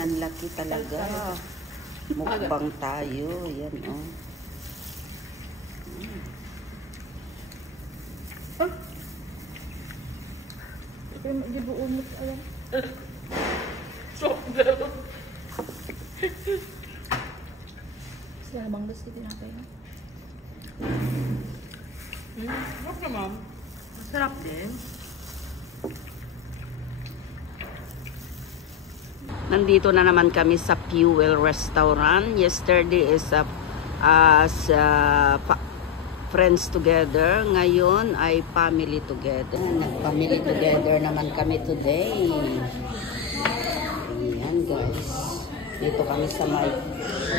ang laki talaga. Mukbang tayo. Yan, oh. Di ba umot alam? Sila bang gusto tinapay na? Sarap naman. Masarap din. Nandito na naman kami sa Fuel Restaurant. Yesterday is friends together. Ngayon ay family together. Nag-family together naman kami today. Ayan guys. Dito kami sa my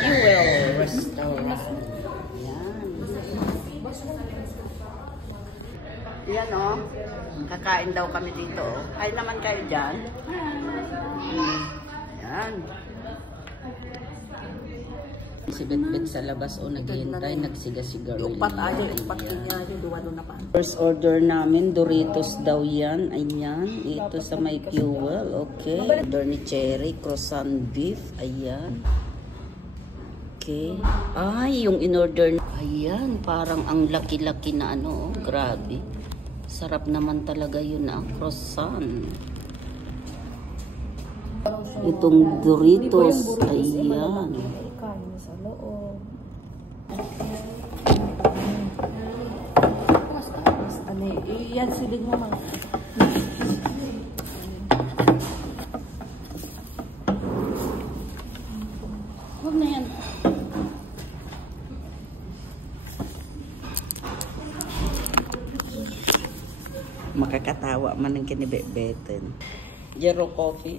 Fuel Restaurant. Ayan. Ayan o. Kakain daw kami dito. Kain naman kayo dyan. Ayan. Si Bet-Bet sa labas o naghihintay, nagsiga-sigaro. Upat aja, upat niya yung duwa doon na pa. First order namin, Doritos daw yan. Ayan, ito sa may Fuel. Okay. Order ni Cherry, croissant beef. Ayan. Okay. Ay, yung in-order. Ayan, parang ang laki-laki na ano. Oh, grabe. Sarap naman talaga yun, croissant. Itong Doritos. Ayan. Kain sa loob. Ano yan, silid mo mga. Huwag na yan. Makakatawa man ang kinibet-beten. Zero coffee.